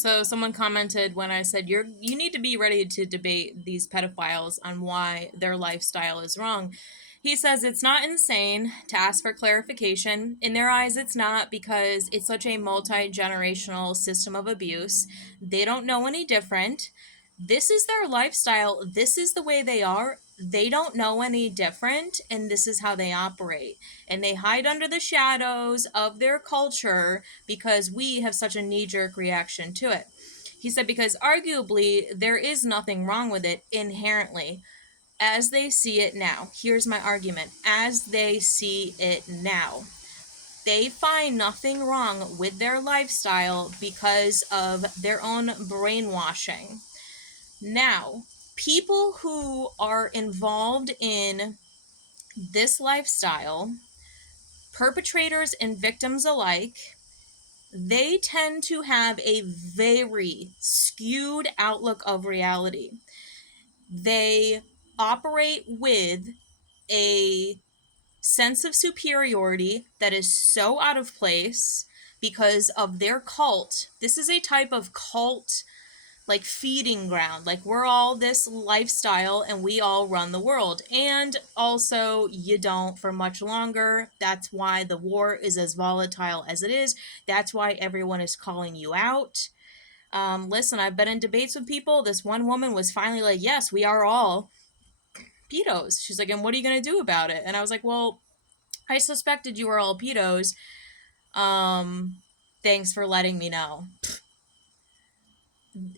So someone commented when I said you need to be ready to debate these pedophiles on why their lifestyle is wrong. He says it's not insane to ask for clarification. In their eyes, it's not, because it's such a multi-generational system of abuse. They don't know any different. This is their lifestyle. This is the way they are. They don't know any different, and this is how they operate. And they hide under the shadows of their culture because we have such a knee-jerk reaction to it. He said because arguably there is nothing wrong with it inherently as they see it now. Here's my argument. As they see it now, they find nothing wrong with their lifestyle because of their own brainwashing. Now, people who are involved in this lifestyle, perpetrators and victims alike, they tend to have a very skewed outlook of reality. They operate with a sense of superiority that is so out of place because of their cult. This is a type of cult, like feeding ground. Like, we're all this lifestyle and we all run the world. And also, you don't for much longer. That's why the war is as volatile as it is. That's why everyone is calling you out. Listen, I've been in debates with people. This one woman was finally like, yes, we are all pedos. She's like, and what are you going to do about it? And I was like, well, I suspected you were all pedos. Thanks for letting me know.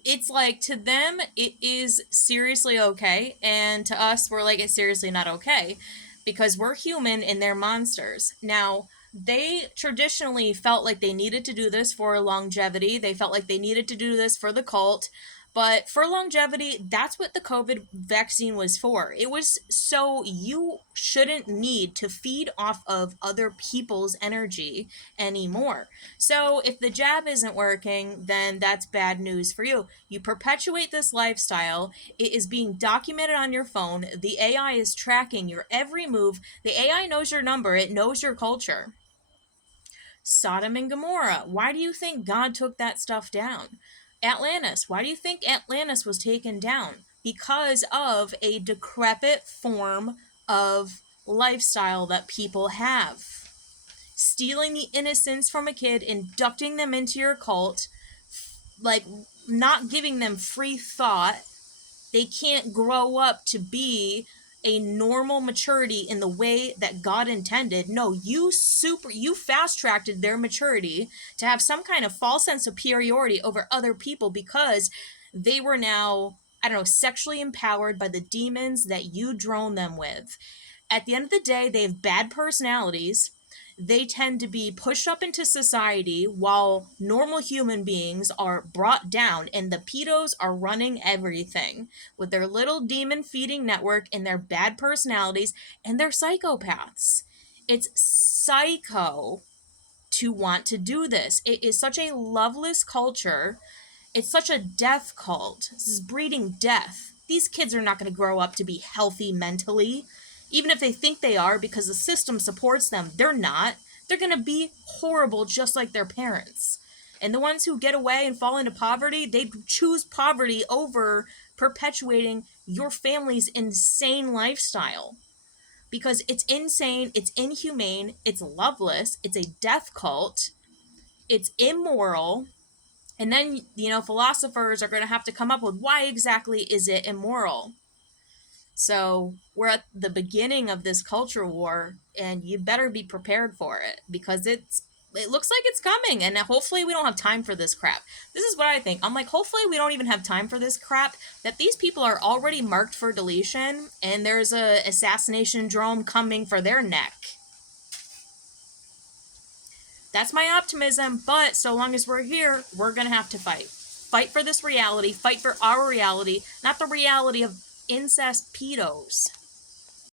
It's like, to them, it is seriously okay. And to us, we're like, it's seriously not okay. Because we're human and they're monsters. Now, they traditionally felt like they needed to do this for longevity. They felt like they needed to do this for the cult. But for longevity, that's what the COVID vaccine was for. It was so you shouldn't need to feed off of other people's energy anymore. So if the jab isn't working, then that's bad news for you. You perpetuate this lifestyle. It is being documented on your phone. The AI is tracking your every move. The AI knows your number. It knows your culture. Sodom and Gomorrah. Why do you think God took that stuff down? Atlantis. Why do you think Atlantis was taken down? Because of a decrepit form of lifestyle that people have. Stealing the innocence from a kid, inducting them into your cult, like not giving them free thought. They can't grow up to be a normal maturity in the way that God intended. No, you fast-tracked their maturity to have some kind of false sense of superiority over other people because they were now, I don't know, sexually empowered by the demons that you drone them with. At the end of the day, they have bad personalities. They tend to be pushed up into society while normal human beings are brought down, and the pedos are running everything with their little demon feeding network and their bad personalities, and they're psychopaths. It's psycho to want to do this. It is such a loveless culture. It's such a death cult. This is breeding death. These kids are not going to grow up to be healthy mentally. Even if they think they are, because the system supports them, they're not. They're going to be horrible just like their parents. And the ones who get away and fall into poverty, they choose poverty over perpetuating your family's insane lifestyle. Because it's insane, it's inhumane, it's loveless, it's a death cult, it's immoral. And then, philosophers are going to have to come up with why exactly is it immoral? So we're at the beginning of this culture war, and you better be prepared for it because it looks like it's coming, and hopefully we don't have time for this crap. This is what I think. I'm like, hopefully we don't even have time for this crap, that these people are already marked for deletion, and there's a assassination drone coming for their neck. That's my optimism, but so long as we're here, we're going to have to fight. Fight for this reality, fight for our reality, not the reality of incest pedos.